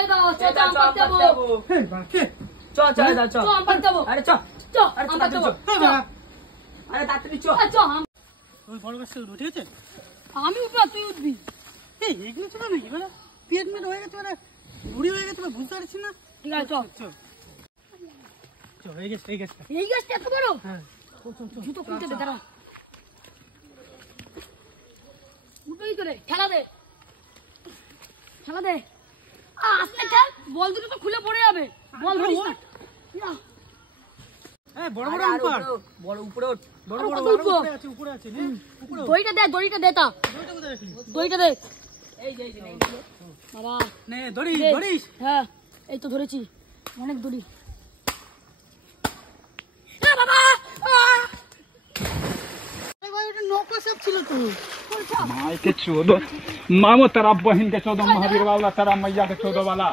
চলে দাও চল আম পাড়তে যাবো চল চল চল চল আম পাড়তে যাবো আরে চল চল আম পাড়তে যাবো আরে তাড়াতাড়ি চল চল ওই বড় গাছটা উঠে ঠিক আছে আমি উঠবা তুই উঠবি এই এগুলো ছিল নাকি বলে পেট মেট হয়ে গেছে মানে বুড়ি হয়ে গেছে বুঝতে পারছি না ঠিক আছে চল চল চল এই গাছটা এই গাছটা এত বড় হ্যাঁ জুতো খুলতে দে দাঁড়া উঠবি করে খেলা দে আস্তে খেল বল দুটো তো খুলে পড়ে যাবে বল ধরিস না হ্যাঁ বড় বড় উপর বড় উপরে ওঠ বড় বড় উপরে আছে নে উপরে দড়িটা দে তা দড়িটা কোথায় রাখলি দড়িটা দে এই যে বাবা নে ধরিস হ্যাঁ এই তো ধরেছি অনেক দড়ি বাবা नौका सब चिल्ला तू माई के चौदह मामो तेरा बहन के 14 महावीर वाला तेरा मैया के 14 वाला